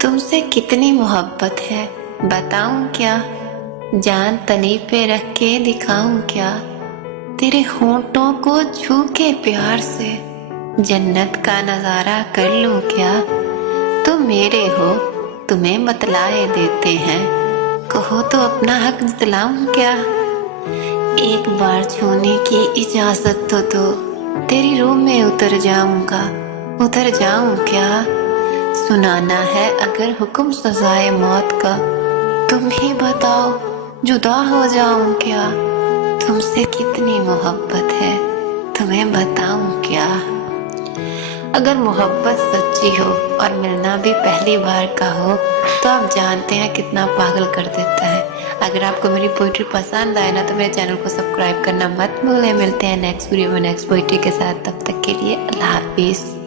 तुमसे कितनी मोहब्बत है बताऊं क्या, जान तनी पे रख के दिखाऊं क्या, तेरे होठों को छू के प्यार से जन्नत का नजारा कर लूं क्या। तुम मेरे हो, तुम्हें बतलाए देते हैं, कहो तो अपना हक जतलाऊं क्या। एक बार छूने की इजाजत तो दो, तेरी रूह में उतर जाऊं क्या। सुनाना है अगर हुक्म सजाए मौत का, तुम ही बताओ जुदा हो जाऊं क्या। तुमसे कितनी मोहब्बत है तुम्हें बताऊं क्या। अगर मोहब्बत सच्ची हो और मिलना भी पहली बार का हो, तो आप जानते हैं कितना पागल कर देता है। अगर आपको मेरी पोइट्री पसंद आए ना, तो मेरे चैनल को सब्सक्राइब करना मत भूलें। मिलते हैं नेक्स्ट वीडियो में नेक्स्ट पोइट्री के साथ, तब तक के लिए अल्लाह हाफिज।